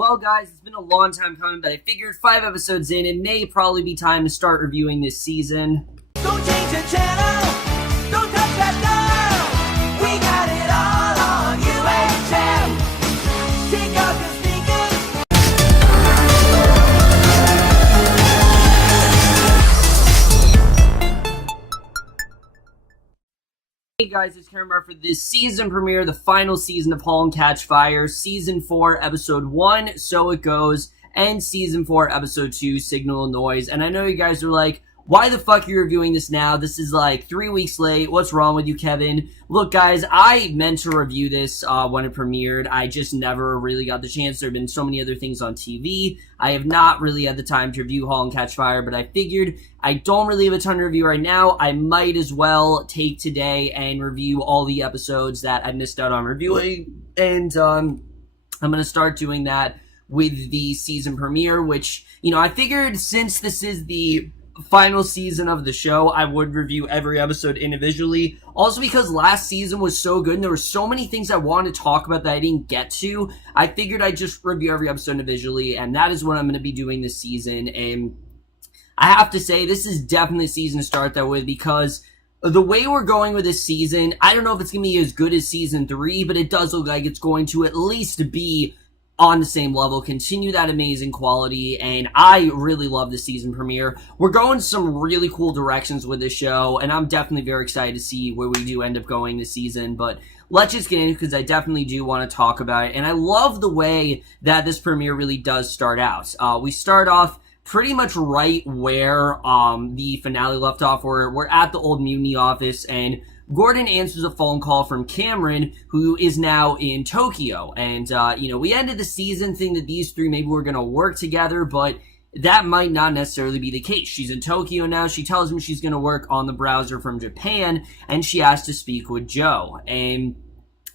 Well, guys, it's been a long time coming, but I figured 5 episodes in, it may probably be time to start reviewing this season. Don't change the channel, don't touch that dial. We got it all on UHM. Take off your sneakers. Hey guys, it's Kerry for this season premiere, the final season of Halt and Catch Fire, Season 4, Episode 1, So It Goes, and Season 4, Episode 2, Signal and Noise. And I know you guys are like, why the fuck are you reviewing this now? This is like 3 weeks late. What's wrong with you, Kevin? Look, guys, I meant to review this when it premiered. I just never really got the chance. There have been so many other things on TV. I have not really had the time to review Halt and Catch Fire, but I figured I don't really have a ton to review right now. I might as well take today and review all the episodes that I missed out on reviewing. And I'm going to start doing that with the season premiere, which, you know, I figured since this is the final season of the show, I would review every episode individually. Also because last season was so good and there were so many things I wanted to talk about that I didn't get to, I figured I'd just review every episode individually, and that is what I'm going to be doing this season. And I have to say, this is definitely a season to start that with, because the way we're going with this season, I don't know if it's going to be as good as Season 3, but it does look like it's going to at least be on the same level, continue that amazing quality, and I really love the season premiere. We're going some really cool directions with this show, and I'm definitely very excited to see where we do end up going this season, but let's just get into it because I definitely do want to talk about it, and I love the way that this premiere really does start out. We start off pretty much right where the finale left off, where we're at the old Mutiny office, and Gordon answers a phone call from Cameron, who is now in Tokyo. And, we ended the season thinking that these three maybe were going to work together, but that might not necessarily be the case. She's in Tokyo now. She tells him she's going to work on the browser from Japan, and she has to speak with Joe. And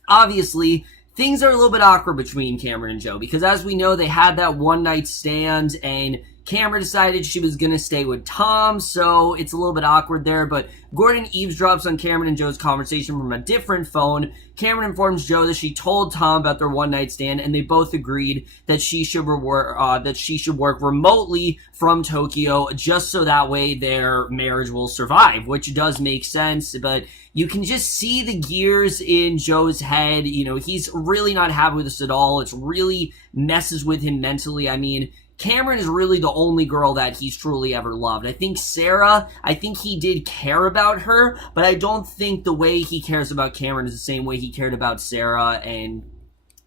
obviously, things are a little bit awkward between Cameron and Joe, because as we know, they had that one-night stand, and Cameron decided she was going to stay with Tom, so it's a little bit awkward there, but Gordon eavesdrops on Cameron and Joe's conversation from a different phone. Cameron informs Joe that she told Tom about their one-night stand, and they both agreed that she should work remotely from Tokyo, just so that way their marriage will survive, which does make sense, but you can just see the gears in Joe's head. You know, he's really not happy with this at all. It really messes with him mentally. I mean, Cameron is really the only girl that he's truly ever loved. I think Sarah, he did care about her, but I don't think the way he cares about Cameron is the same way he cared about Sarah, and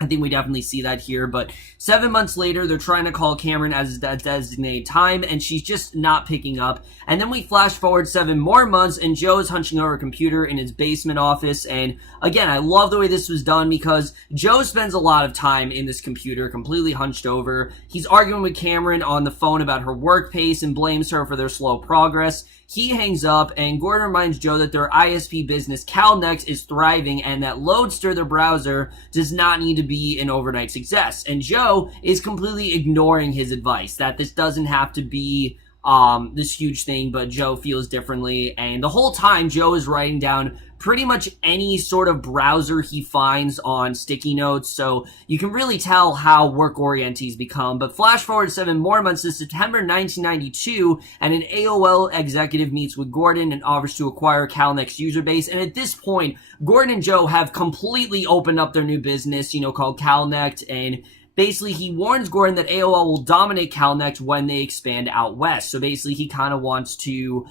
I think we definitely see that here. But 7 months later, they're trying to call Cameron as a designated time, and she's just not picking up. And then we flash forward 7 more months, and Joe is hunching over a computer in his basement office. And again, I love the way this was done, because Joe spends a lot of time in this computer, completely hunched over. He's arguing with Cameron on the phone about her work pace and blames her for their slow progress. He hangs up, and Gordon reminds Joe that their ISP business, CalNext, is thriving, and that Loadster, their browser, does not need to be an overnight success. And Joe is completely ignoring his advice, that this doesn't have to be this huge thing, but Joe feels differently. And the whole time, Joe is writing down pretty much any sort of browser he finds on sticky notes, so you can really tell how work-oriented he's become. But flash forward 7 more months to September 1992, and an AOL executive meets with Gordon and offers to acquire CalNext user base. And at this point, Gordon and Joe have completely opened up their new business, called CalNext, and basically, he warns Gordon that AOL will dominate CalNext when they expand out west. So basically, he kind of wants to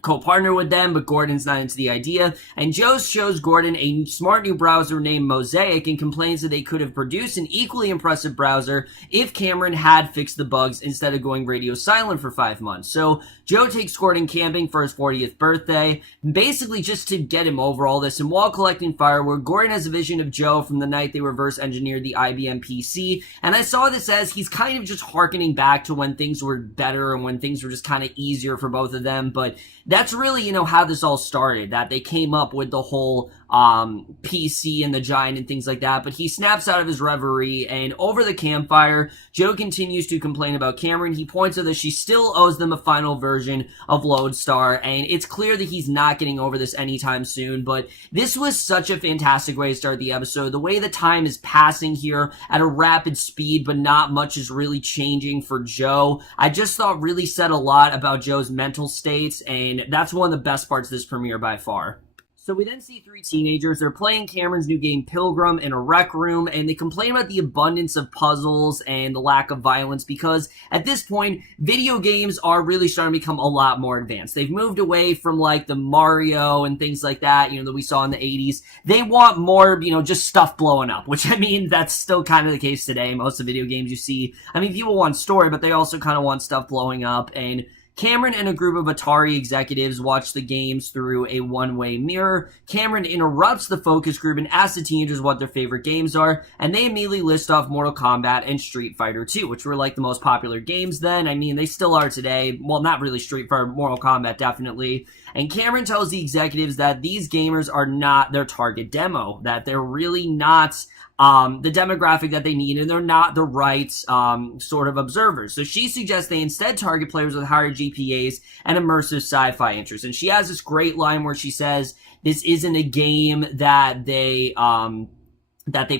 co-partner with them, but Gordon's not into the idea. And Joe shows Gordon a smart new browser named Mosaic and complains that they could have produced an equally impressive browser if Cameron had fixed the bugs instead of going radio silent for 5 months. So Joe takes Gordon camping for his 40th birthday, basically just to get him over all this. And while collecting firewood, Gordon has a vision of Joe from the night they reverse engineered the IBM PC. And I saw this as he's kind of just hearkening back to when things were better and when things were just kind of easier for both of them. But that's really, how this all started, that they came up with the whole PC and the giant and things like that. But he snaps out of his reverie, and over the campfire, Joe continues to complain about Cameron. He points out that she still owes them a final version of Lodestar, and it's clear that he's not getting over this anytime soon. But this was such a fantastic way to start the episode. The way the time is passing here at a rapid speed, but not much is really changing for Joe, I just thought really said a lot about Joe's mental states, and that's one of the best parts of this premiere by far. So we then see three teenagers. They're playing Cameron's new game Pilgrim in a rec room, and they complain about the abundance of puzzles and the lack of violence because at this point, video games are really starting to become a lot more advanced. They've moved away from like the Mario and things like that, that we saw in the 80s. They want more, just stuff blowing up, which that's still kind of the case today. Most of the video games you see, people want story, but they also kind of want stuff blowing up. And Cameron and a group of Atari executives watch the games through a one-way mirror. Cameron interrupts the focus group and asks the teenagers what their favorite games are, and they immediately list off Mortal Kombat and Street Fighter 2, which were like the most popular games then. They still are today. Well, not really Street Fighter, Mortal Kombat definitely. And Cameron tells the executives that these gamers are not their target demo, that they're really not the demographic that they need, and they're not the right sort of observers. So she suggests they instead target players with higher GPAs and immersive sci-fi interests. And she has this great line where she says, this isn't a game that they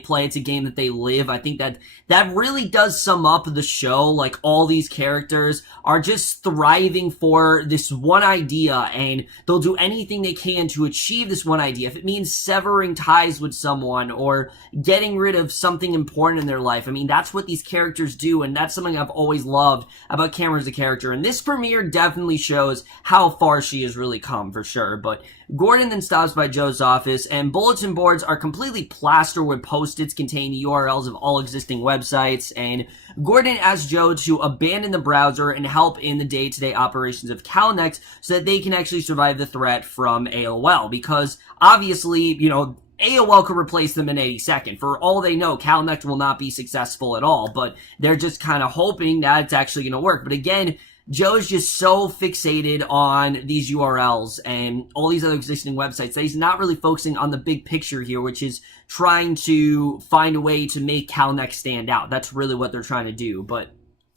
play, it's a game that they live. I think that really does sum up the show. Like, all these characters are just thriving for this one idea, and they'll do anything they can to achieve this one idea. If it means severing ties with someone or getting rid of something important in their life, that's what these characters do, and that's something I've always loved about Cameron as a character. And this premiere definitely shows how far she has really come, for sure. But Gordon then stops by Joe's office, and bulletin boards are completely plastered with post-its containing URLs of all existing websites, and Gordon asks Joe to abandon the browser and help in the day-to-day operations of CalNext so that they can actually survive the threat from AOL, because obviously, AOL could replace them in 80 seconds. For all they know, CalNext will not be successful at all, but they're just kind of hoping that it's actually going to work. But again, Joe's just so fixated on these URLs and all these other existing websites that he's not really focusing on the big picture here, which is trying to find a way to make CalNext stand out. That's really what they're trying to do. But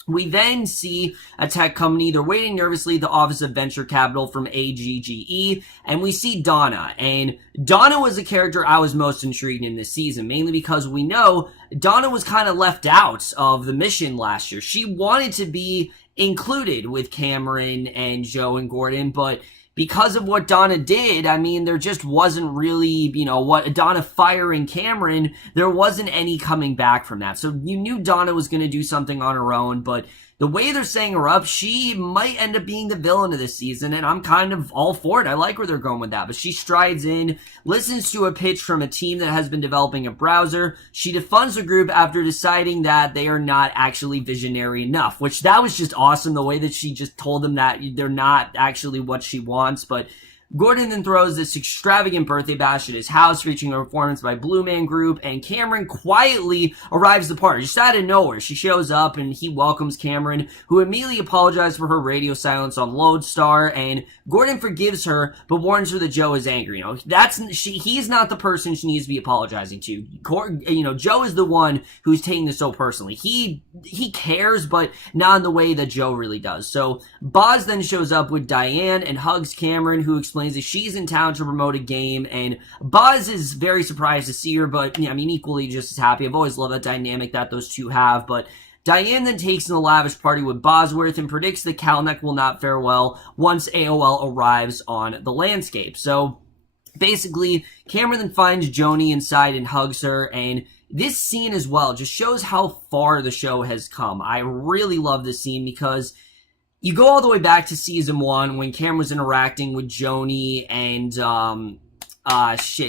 we then see a tech company. They're waiting nervously at the Office of Venture Capital from AGGE, and we see Donna. And Donna was a character I was most intrigued in this season, mainly because we know Donna was kind of left out of the mission last year. She wanted to be included with Cameron and Joe and Gordon, but because of what Donna did, there just wasn't really, what Donna firing Cameron, there wasn't any coming back from that. So you knew Donna was going to do something on her own, but the way they're setting her up, she might end up being the villain of this season, and I'm kind of all for it. I like where they're going with that. But she strides in, listens to a pitch from a team that has been developing a browser. She defunds the group after deciding that they are not actually visionary enough, which that was just awesome, the way that she just told them that they're not actually what she wants. But Gordon then throws this extravagant birthday bash at his house, featuring a performance by Blue Man Group, and Cameron quietly arrives at the party, just out of nowhere. She shows up, and he welcomes Cameron, who immediately apologizes for her radio silence on Lodestar, and Gordon forgives her, but warns her that Joe is angry. He's not the person she needs to be apologizing to. Joe is the one who's taking this so personally. He cares, but not in the way that Joe really does. So Boz then shows up with Diane and hugs Cameron, who explains that she's in town to promote a game, and Buzz is very surprised to see her, but equally just as happy. I've always loved that dynamic that those two have. But Diane then takes in a lavish party with Bosworth and predicts that CalNext will not fare well once AOL arrives on the landscape. So basically, Cameron then finds Joni inside and hugs her, and this scene as well just shows how far the show has come. I really love this scene because you go all the way back to season 1 when Cameron was interacting with Joni and,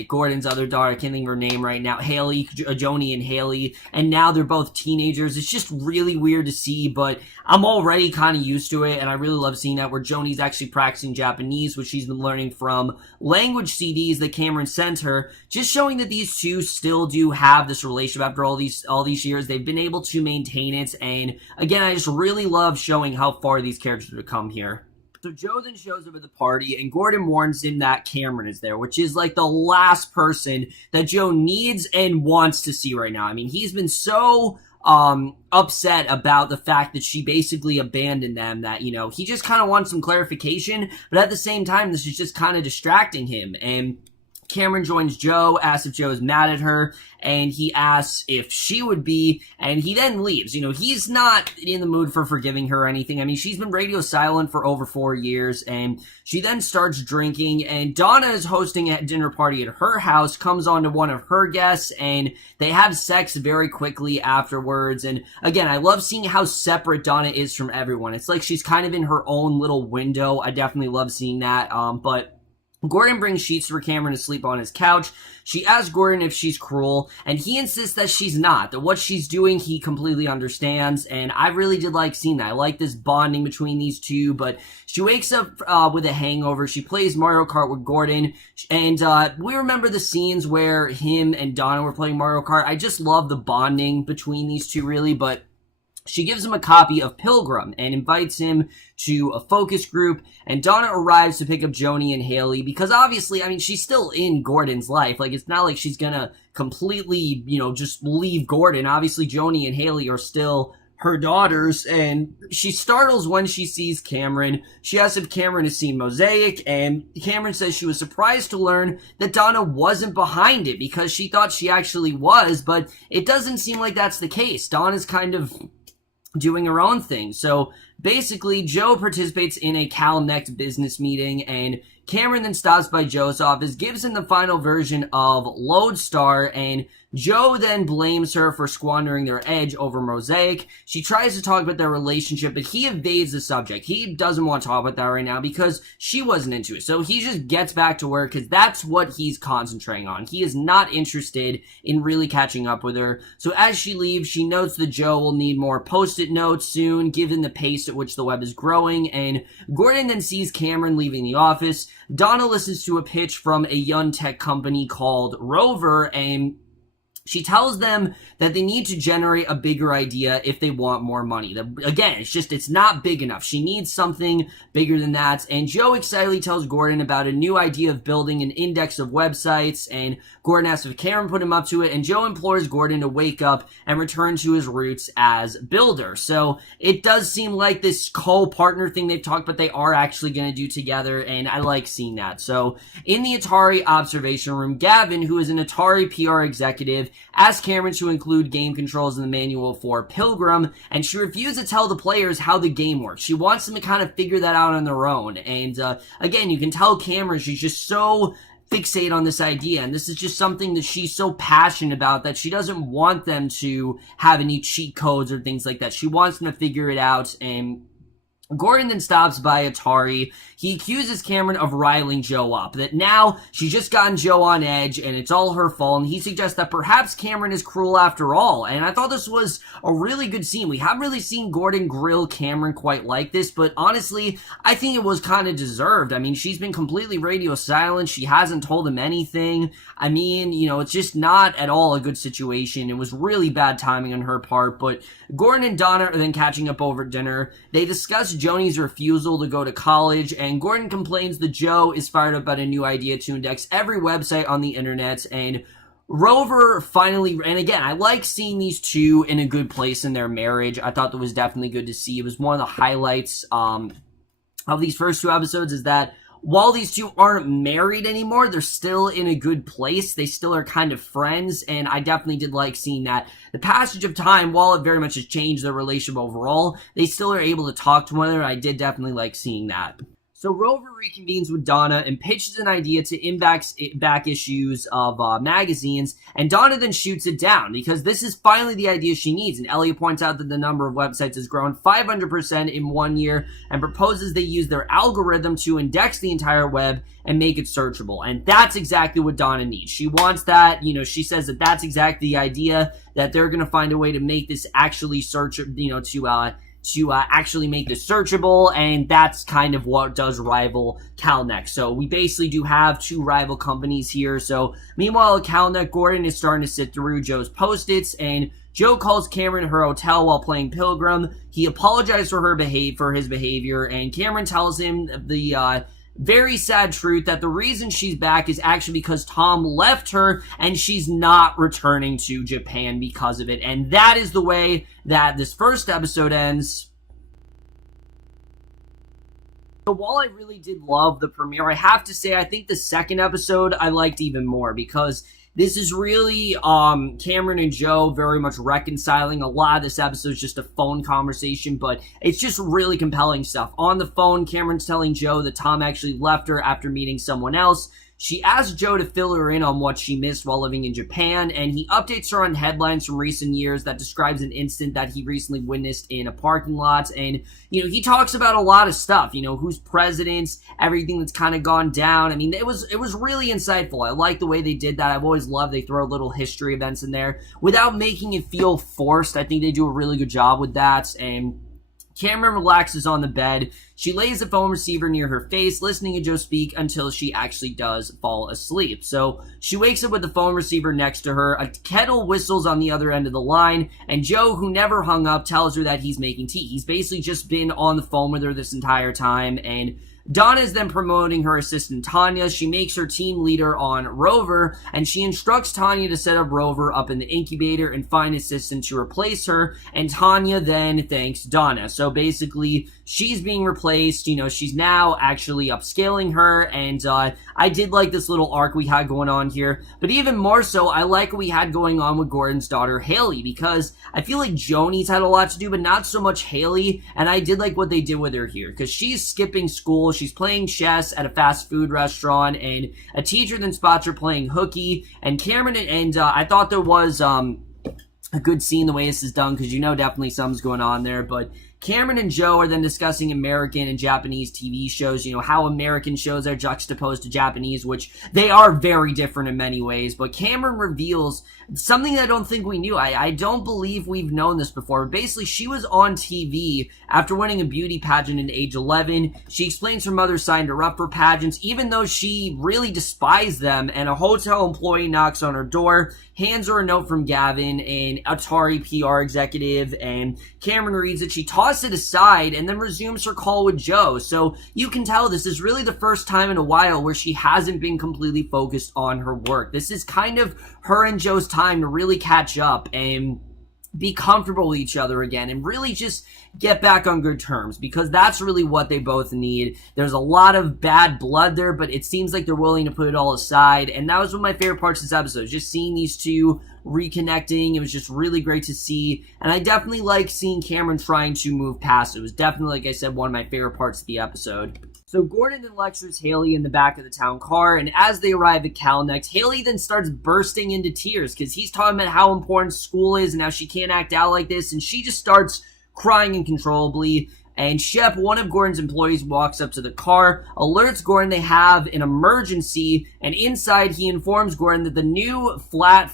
Gordon's other daughter, I can't think of her name right now, Haley, Joni and Haley, and now they're both teenagers. It's just really weird to see, but I'm already kind of used to it, and I really love seeing that, where Joni's actually practicing Japanese, which she's been learning from language CDs that Cameron sent her, just showing that these two still do have this relationship after all these years. They've been able to maintain it, and again, I just really love showing how far these characters have come here. So Joe then shows up at the party, and Gordon warns him that Cameron is there, which is like the last person that Joe needs and wants to see right now. I mean, he's been so upset about the fact that she basically abandoned them that, he just kind of wants some clarification, but at the same time, this is just kind of distracting him. And Cameron joins Joe, asks if Joe is mad at her, and he asks if she would be, and he then leaves. He's not in the mood for forgiving her or anything. I mean, she's been radio silent for over 4 years, and she then starts drinking, and Donna is hosting a dinner party at her house, comes on to one of her guests, and they have sex very quickly afterwards. And again, I love seeing how separate Donna is from everyone. It's like she's kind of in her own little window. I definitely love seeing that, but Gordon brings sheets for Cameron to sleep on his couch. She asks Gordon if she's cruel, and he insists that she's not, that what she's doing he completely understands, and I really did like seeing that. I like this bonding between these two, but she wakes up with a hangover. She plays Mario Kart with Gordon, and we remember the scenes where him and Donna were playing Mario Kart. I just love the bonding between these two, really, but she gives him a copy of Pilgrim and invites him to a focus group, and Donna arrives to pick up Joni and Haley because obviously, I mean, she's still in Gordon's life. Like, it's not like she's gonna completely, just leave Gordon. Obviously, Joni and Haley are still her daughters, and she startles when she sees Cameron. She asks if Cameron has seen Mosaic, and Cameron says she was surprised to learn that Donna wasn't behind it because she thought she actually was, but it doesn't seem like that's the case. Donna's kind of doing her own thing. So basically, Joe participates in a Cal Next business meeting, and Cameron then stops by Joe's office, gives him the final version of Lodestar, and Joe then blames her for squandering their edge over Mosaic. She tries to talk about their relationship, but he evades the subject. He doesn't want to talk about that right now because she wasn't into it. So he just gets back to work because that's what he's concentrating on. He is not interested in really catching up with her. So as she leaves, she notes that Joe will need more post-it notes soon, given the pace at which the web is growing, and Gordon then sees Cameron leaving the office. Donna listens to a pitch from a young tech company called Rover, and she tells them that they need to generate a bigger idea if they want more money. Again, it's not big enough. She needs something bigger than that. And Joe excitedly tells Gordon about a new idea of building an index of websites. And Gordon asks if Cameron put him up to it. And Joe implores Gordon to wake up and return to his roots as builder. So it does seem like this co-partner thing they've talked about they are actually going to do together. And I like seeing that. So in the Atari observation room, Gavin, who is an Atari PR executive, asks Cameron to include game controls in the manual for Pilgrim, and she refuses to tell the players how the game works. She wants them to kind of figure that out on their own. And again, you can tell Cameron, she's just so fixated on this idea, and this is just something that she's so passionate about that she doesn't want them to have any cheat codes or things like that. She wants them to figure it out. And Gordon then stops by Atari. He accuses Cameron of riling Joe up, that now she's just gotten Joe on edge and it's all her fault, and he suggests that perhaps Cameron is cruel after all. And I thought this was a really good scene. We haven't really seen Gordon grill Cameron quite like this, but honestly, I think it was kind of deserved. I mean, she's been completely radio silent. She hasn't told him anything. I mean, it's just not at all a good situation. It was really bad timing on her part, but Gordon and Donna are then catching up over dinner. They discuss Joni's refusal to go to college, and Gordon complains that Joe is fired up about a new idea to index every website on the internet, and Rover finally, and again, I like seeing these two in a good place in their marriage. I thought that was definitely good to see. It was one of the highlights of these first two episodes, is that while these two aren't married anymore, they're still in a good place. They still are kind of friends, and I definitely did like seeing that. The passage of time, while it very much has changed their relationship overall, they still are able to talk to one another. I did definitely like seeing that. So Rover reconvenes with Donna and pitches an idea to index back issues of magazines, and Donna then shoots it down because this is finally the idea she needs. And Elliot points out that the number of websites has grown 500% in 1 year and proposes they use their algorithm to index the entire web and make it searchable. And that's exactly what Donna needs. She wants that, she says that that's exactly the idea, that they're going to find a way to make this actually searchable, to actually make this searchable, and that's kind of what does rival CalNext. So we basically do have two rival companies here. So meanwhile, at CalNext, Gordon is starting to sit through Joe's post-its, and Joe calls Cameron her hotel while playing Pilgrim. He apologized for his behavior, and Cameron tells him the very sad truth that the reason she's back is actually because Tom left her and she's not returning to Japan because of it. And that is the way that this first episode ends. So while I really did love the premiere, I have to say I think the second episode I liked even more, because this is really Cameron and Joe very much reconciling. A lot of this episode is just a phone conversation, but it's just really compelling stuff. On the phone, Cameron's telling Joe that Tom actually left her after meeting someone else. She asks Joe to fill her in on what she missed while living in Japan, and he updates her on headlines from recent years that describes an incident that he recently witnessed in a parking lot. And, he talks about a lot of stuff, who's presidents, everything that's kind of gone down. I mean, it was really insightful. I like the way they did that. I've always loved they throw little history events in there without making it feel forced. I think they do a really good job with that. And Cameron relaxes on the bed. She lays the phone receiver near her face, listening to Joe speak until she actually does fall asleep. So she wakes up with the phone receiver next to her. A kettle whistles on the other end of the line, and Joe, who never hung up, tells her that he's making tea. He's basically just been on the phone with her this entire time, and Donna is then promoting her assistant Tanya. She makes her team leader on Rover, and she instructs Tanya to set up Rover up in the incubator and find assistant to replace her, and Tanya then thanks Donna. So basically, she's being replaced. She's now actually upscaling her, and I did like this little arc we had going on here, but even more so, I like what we had going on with Gordon's daughter, Haley, because I feel like Joni's had a lot to do, but not so much Haley, and I did like what they did with her here, because she's skipping school. She's playing chess at a fast food restaurant, and a teacher then spots her playing hooky. And Cameron and I thought there was a good scene the way this is done, because definitely something's going on there. But Cameron and Joe are then discussing American and Japanese TV shows, how American shows are juxtaposed to Japanese, which they are very different in many ways. But Cameron reveals something I don't think we knew. I don't believe we've known this before. But basically, she was on TV after winning a beauty pageant at age 11. She explains her mother signed her up for pageants, even though she really despised them. And a hotel employee knocks on her door, hands her a note from Gavin, an Atari PR executive, and Cameron reads it. She tosses it aside and then resumes her call with Joe. So you can tell this is really the first time in a while where she hasn't been completely focused on her work. This is kind of her and Joe's time to really catch up and be comfortable with each other again and really just get back on good terms, because that's really what they both need. There's a lot of bad blood there, but it seems like they're willing to put it all aside, and that was one of my favorite parts of this episode, just seeing these two reconnecting. It was just really great to see, and I definitely like seeing Cameron trying to move past it. It was definitely, like I said, one of my favorite parts of the episode. So Gordon then lectures Haley in the back of the town car, and as they arrive at Cal next, Haley then starts bursting into tears because he's talking about how important school is and how she can't act out like this, and she just starts crying uncontrollably. And Shep, one of Gordon's employees, walks up to the car, alerts Gordon they have an emergency, and inside he informs Gordon that the new flat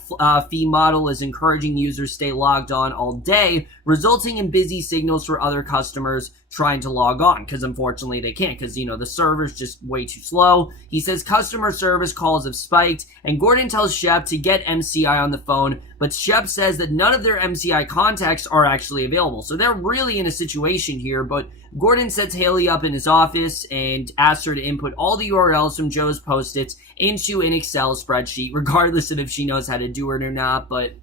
fee model is encouraging users stay logged on all day, resulting in busy signals for other customers trying to log on, because unfortunately they can't, because, the server's just way too slow. He says customer service calls have spiked, and Gordon tells Shep to get MCI on the phone, but Shep says that none of their MCI contacts are actually available. So they're really in a situation here, but Gordon sets Haley up in his office and asks her to input all the URLs from Joe's Post-its into an Excel spreadsheet, regardless of if she knows how to do it or not. But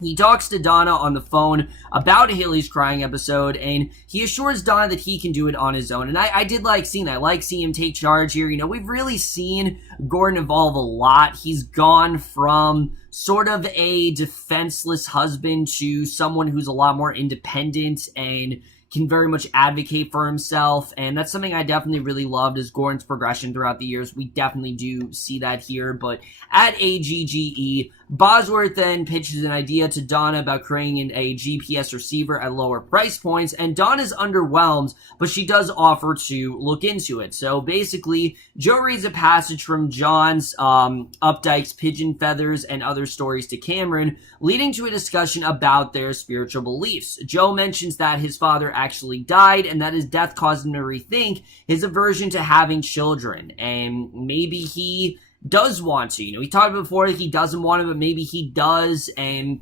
he talks to Donna on the phone about Haley's crying episode, and he assures Donna that he can do it on his own. And I did like seeing that. I like seeing him take charge here. We've really seen Gordon evolve a lot. He's gone from sort of a defenseless husband to someone who's a lot more independent and can very much advocate for himself, and that's something I definitely really loved as Gordon's progression throughout the years. We definitely do see that here, but at AGGE, Bosworth then pitches an idea to Donna about creating a GPS receiver at lower price points, and Donna's underwhelmed, but she does offer to look into it. So basically, Joe reads a passage from John's Updike's Pigeon Feathers and Other Stories to Cameron, leading to a discussion about their spiritual beliefs. Joe mentions that his father actually died, and that his death caused him to rethink his aversion to having children, and maybe he does want to. He talked before that he doesn't want it, but maybe he does, and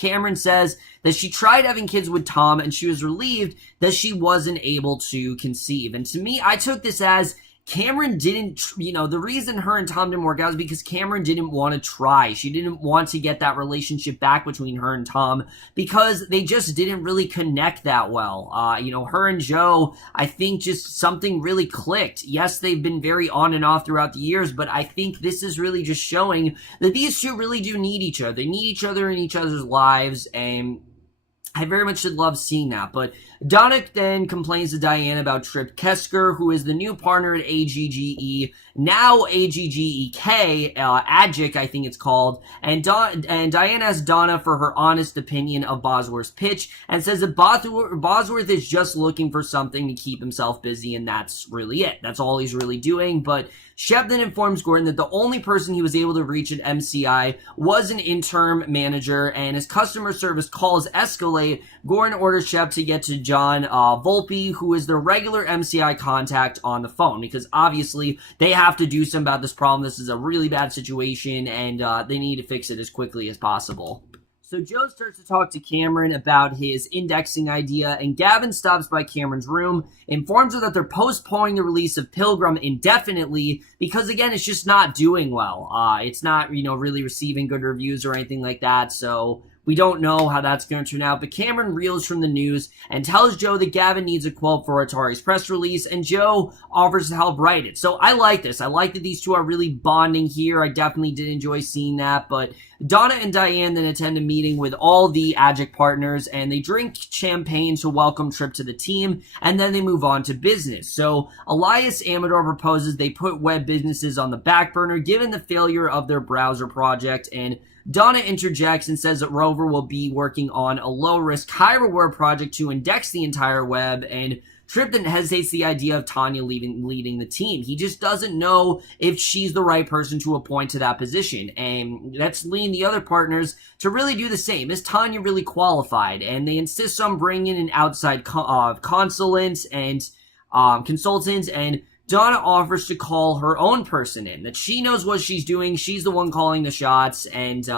Cameron says that she tried having kids with Tom and she was relieved that she wasn't able to conceive. And to me, I took this as Cameron didn't, the reason her and Tom didn't work out is because Cameron didn't want to try. She didn't want to get that relationship back between her and Tom because they just didn't really connect that well. Her and Joe, I think just something really clicked. Yes, they've been very on and off throughout the years, but I think this is really just showing that these two really do need each other. They need each other in each other's lives, and I very much should love seeing that. But Donna then complains to Diane about Trip Kesker, who is the new partner at AGGE, now AGGEK, AGIC, I think it's called. And Diane asks Donna for her honest opinion of Bosworth's pitch and says that Bosworth is just looking for something to keep himself busy, and that's really it. That's all he's really doing. But Shep then informs Gordon that the only person he was able to reach at MCI was an interim manager, and as customer service calls escalate, Gordon orders Shep to get to John Volpe, who is the regular MCI contact, on the phone, because obviously they have to do something about this problem. This is a really bad situation, and they need to fix it as quickly as possible. So Joe starts to talk to Cameron about his indexing idea, and Gavin stops by Cameron's room, informs her that they're postponing the release of Pilgrim indefinitely because, again, it's just not doing well. It's not, really receiving good reviews or anything like that, so we don't know how that's going to turn out. But Cameron reels from the news and tells Joe that Gavin needs a quote for Atari's press release, and Joe offers to help write it. So I like this. I like that these two are really bonding here. I definitely did enjoy seeing that. But Donna and Diane then attend a meeting with all the AGIC partners, and they drink champagne to welcome Trip to the team, and then they move on to business. So Elias Amador proposes they put web businesses on the back burner given the failure of their browser project, and Donna interjects and says that Rover will be working on a low-risk, high-reward project to index the entire web, and Trip then hesitates the idea of Tanya leading the team. He just doesn't know if she's the right person to appoint to that position, and that's leading the other partners to really do the same. Is Tanya really qualified? And they insist on bringing in outside consultants and consultants, and Donna offers to call her own person in, that she knows what she's doing, she's the one calling the shots, and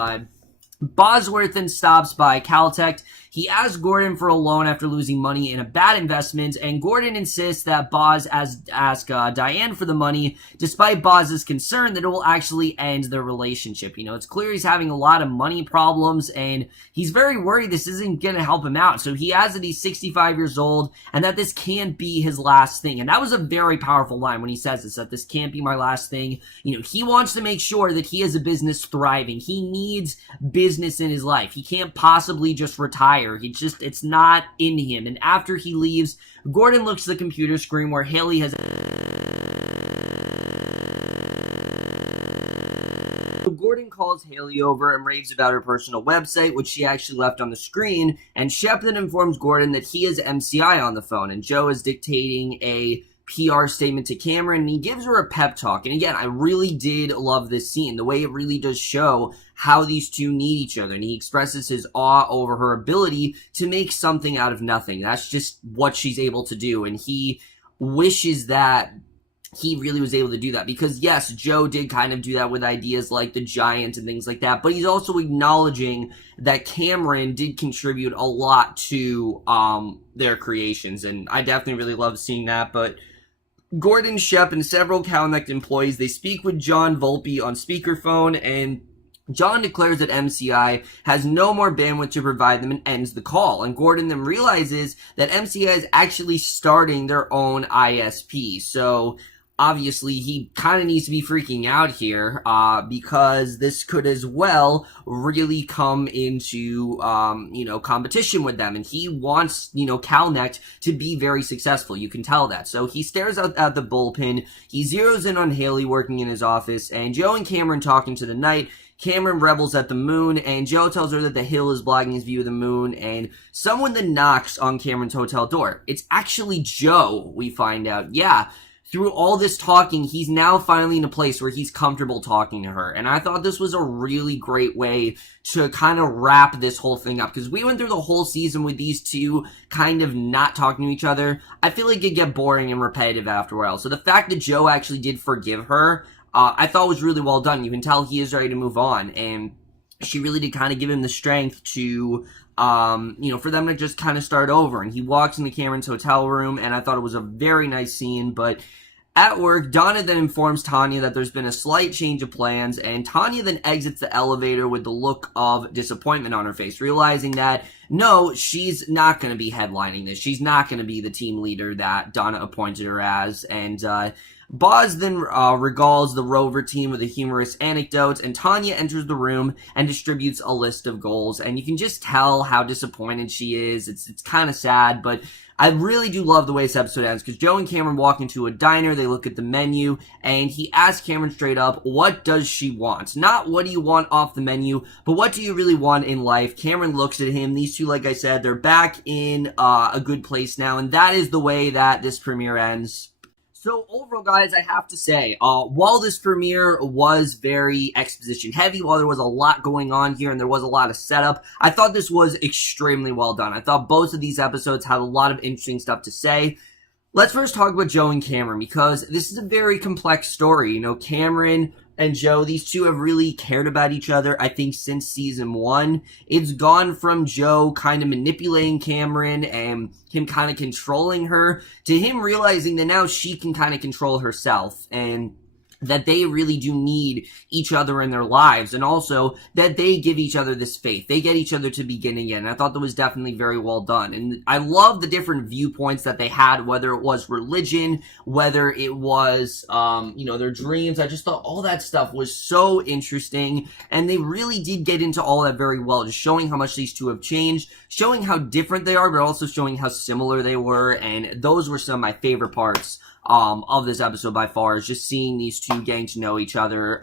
Bosworth then stops by Caltech. He asks Gordon for a loan after losing money in a bad investment, and Gordon insists that Boz ask Diane for the money, despite Boz's concern that it will actually end their relationship. It's clear he's having a lot of money problems, and he's very worried this isn't going to help him out. So he adds that he's 65 years old, and that this can't be his last thing. And that was a very powerful line when he says this, that this can't be my last thing. He wants to make sure that he has a business thriving. He needs business in his life. He can't possibly just retire. It's not in him. And after he leaves, Gordon looks at the computer screen where Haley has... Gordon calls Haley over and raves about her personal website, which she actually left on the screen, and Shep then informs Gordon that he has MCI on the phone, and Joe is dictating a PR statement to Cameron, and he gives her a pep talk. And again, I really did love this scene, the way it really does show how these two need each other, and he expresses his awe over her ability to make something out of nothing. That's just what she's able to do, and he wishes that he really was able to do that, because yes, Joe did kind of do that with ideas like the Giant and things like that, but he's also acknowledging that Cameron did contribute a lot to their creations, and I definitely really love seeing that. But Gordon, Shep, and several CalNect employees, they speak with John Volpe on speakerphone, and John declares that MCI has no more bandwidth to provide them and ends the call. And Gordon then realizes that MCI is actually starting their own ISP. So obviously he kind of needs to be freaking out here, because this could as well really come into, competition with them. And he wants, CalNect to be very successful. You can tell that. So he stares out at the bullpen. He zeroes in on Haley working in his office, and Joe and Cameron talking to the night. Cameron rebels at the moon, and Joe tells her that the hill is blocking his view of the moon, and someone then knocks on Cameron's hotel door. It's actually Joe, we find out. Yeah. Through all this talking, he's now finally in a place where he's comfortable talking to her. And I thought this was a really great way to kind of wrap this whole thing up, because we went through the whole season with these two kind of not talking to each other. I feel like it'd get boring and repetitive after a while. So the fact that Joe actually did forgive her, I thought was really well done. You can tell he is ready to move on. And she really did kind of give him the strength to, for them to just kind of start over. And he walks into Cameron's hotel room, and I thought it was a very nice scene. But at work, Donna then informs Tanya that there's been a slight change of plans, and Tanya then exits the elevator with the look of disappointment on her face, realizing that, no, she's not going to be headlining this. She's not going to be the team leader that Donna appointed her as. And Boz then regales the Rover team with a humorous anecdote, and Tanya enters the room and distributes a list of goals. And you can just tell how disappointed she is. It's kind of sad, but I really do love the way this episode ends, because Joe and Cameron walk into a diner, they look at the menu, and he asks Cameron straight up, what does she want? Not what do you want off the menu, but what do you really want in life? Cameron looks at him. These two, like I said, they're back in a good place now, and that is the way that this premiere ends. So overall, guys, I have to say, while this premiere was very exposition heavy, while there was a lot going on here and there was a lot of setup, I thought this was extremely well done. I thought both of these episodes had a lot of interesting stuff to say. Let's first talk about Joe and Cameron, because this is a very complex story. You know, Cameron and Joe, these two have really cared about each other, I think, since season 1. It's gone from Joe kind of manipulating Cameron and him kind of controlling her, to him realizing that now she can kind of control herself, and that they really do need each other in their lives, and also that they give each other this faith. They get each other to begin again. I thought that was definitely very well done. And I love the different viewpoints that they had, whether it was religion, whether it was, their dreams. I just thought all that stuff was so interesting, and they really did get into all that very well, just showing how much these two have changed, showing how different they are, but also showing how similar they were, and those were some of my favorite parts of this episode by far, is just seeing these two getting to know each other,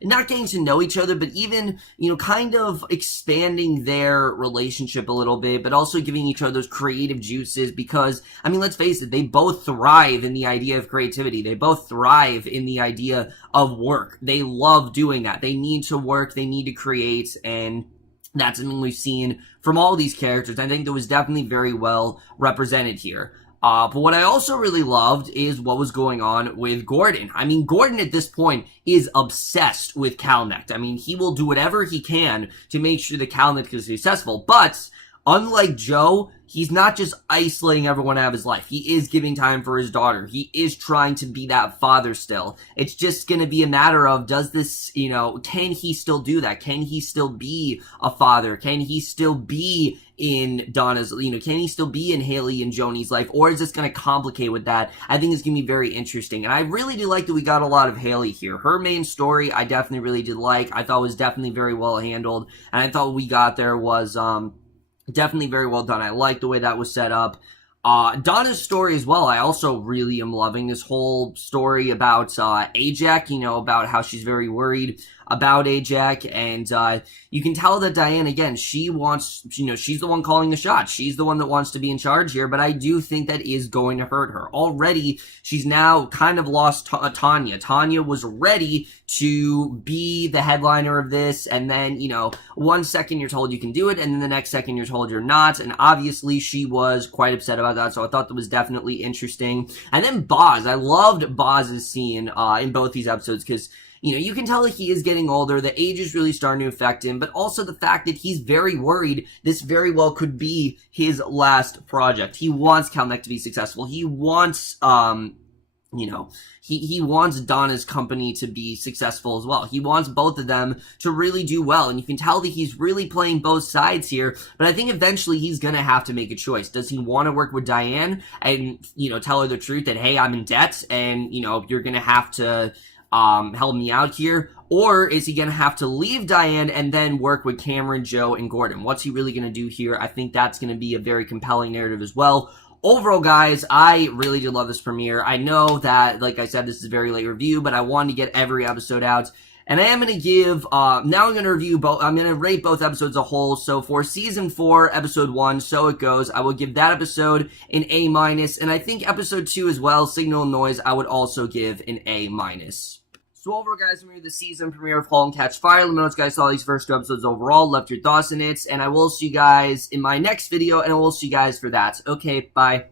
not getting to know each other, but even, kind of expanding their relationship a little bit, but also giving each other those creative juices, because, let's face it, they both thrive in the idea of creativity. They both thrive in the idea of work. They love doing that. They need to work, they need to create, and that's something we've seen from all these characters. I think that was definitely very well represented here. But what I also really loved is what was going on with Gordon. Gordon at this point is obsessed with Calnect. He will do whatever he can to make sure that Calnect is successful, but unlike Joe, he's not just isolating everyone out of his life. He is giving time for his daughter. He is trying to be that father still. It's just going to be a matter of, does this, can he still do that? Can he still be a father? Can he still be in Donna's, can he still be in Haley and Joni's life? Or is this going to complicate with that? I think it's going to be very interesting. And I really do like that we got a lot of Haley here. Her main story, I definitely really did like. I thought was definitely very well handled. And I thought what we got there was, definitely very well done. I like the way that was set up. Donna's story as well, I also really am loving this whole story about Ajax, about how she's very worried about Ajax, and you can tell that Diane, again, she wants, she's the one calling the shots. She's the one that wants to be in charge here, but I do think that is going to hurt her. Already, she's now kind of lost Tanya. Tanya was ready to be the headliner of this, and then, one second you're told you can do it, and then the next second you're told you're not, and obviously she was quite upset about that, so I thought that was definitely interesting. And then Boz, I loved Boz's scene in both these episodes, because you can tell that he is getting older, the age is really starting to affect him, but also the fact that he's very worried this very well could be his last project. He wants Calnect to be successful. He wants, he wants Donna's company to be successful as well. He wants both of them to really do well, and you can tell that he's really playing both sides here, but I think eventually he's gonna have to make a choice. Does he want to work with Diane and, tell her the truth that, hey, I'm in debt, and, you're gonna have to help me out here? Or is he going to have to leave Diane and then work with Cameron, Joe, and Gordon? What's he really going to do here? I think that's going to be a very compelling narrative as well. Overall, guys, I really did love this premiere. I know that, like I said, this is a very late review, but I wanted to get every episode out. And I am going to give, now I'm going to review both, I'm going to rate both episodes a whole. So for season 4, episode 1, So It Goes, I will give that episode an A-. And I think episode 2 as well, Signal and Noise, I would also give an A-. So overall, guys, we're the season premiere of Halt and Catch Fire. Let me know what you guys saw these first 2 episodes overall, left your thoughts in it, and I will see you guys in my next video, and I will see you guys for that. Okay, bye.